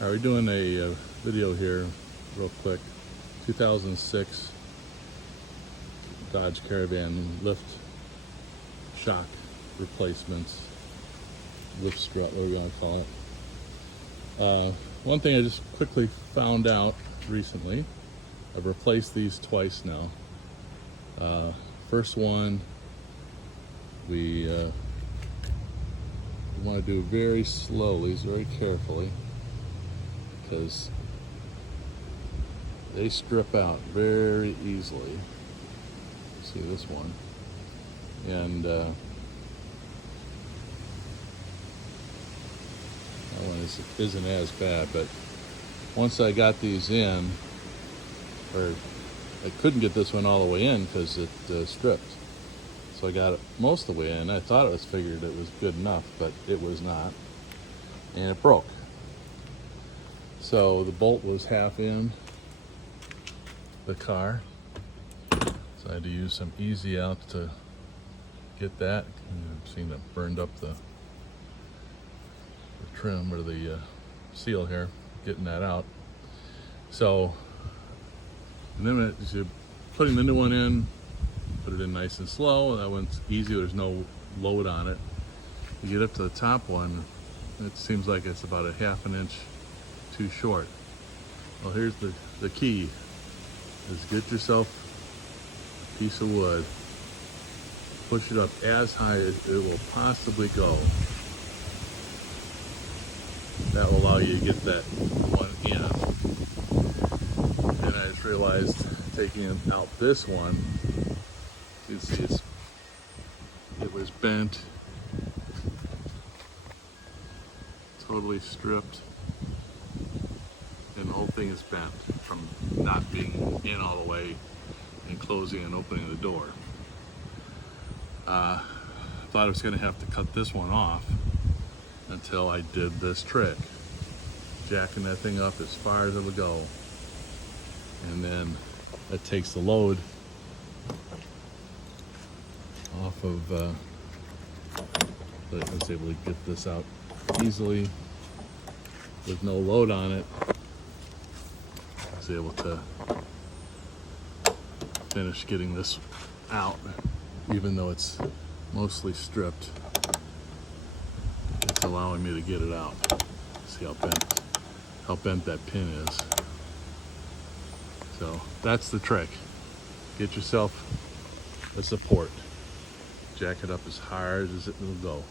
We're doing a video here real quick. 2006 Dodge Caravan lift shock replacements, lift strut, whatever you want to call it. One thing I just quickly found out recently, I've replaced these twice now. First one we want to do very slowly, very carefully, because they strip out very easily. See this one, and that one isn't as bad. But once I got these in, or I couldn't get this one all the way in because it stripped. So I got it most of the way in. I thought it was figured it was good enough, but it was not, and it broke. So the bolt was half in the car, so I had to use some easy out to get that. I've seen it burned up the trim or the seal here, getting that out. So, and then as you're putting the new one in, put it in nice and slow. That one's easy, there's no load on it. You get up to the top one, it seems like it's about a ½ an inch too short. Well, here's the key, is get yourself a piece of wood, push it up as high as it will possibly go. That will allow you to get that one in. And I just realized, taking out this one, you can see it was bent, totally stripped, and the whole thing is bent from not being in all the way and closing and opening the door. Thought I was going to have to cut this one off until I did this trick, jacking that thing up as far as it would go, and then that takes the load off of, but I was able to get this out easily with no load on it. I was able to finish getting this out, even though it's mostly stripped. It's allowing me to get it out. See how bent that pin is. So that's the trick. Get yourself a support. Jack it up as hard as it will go.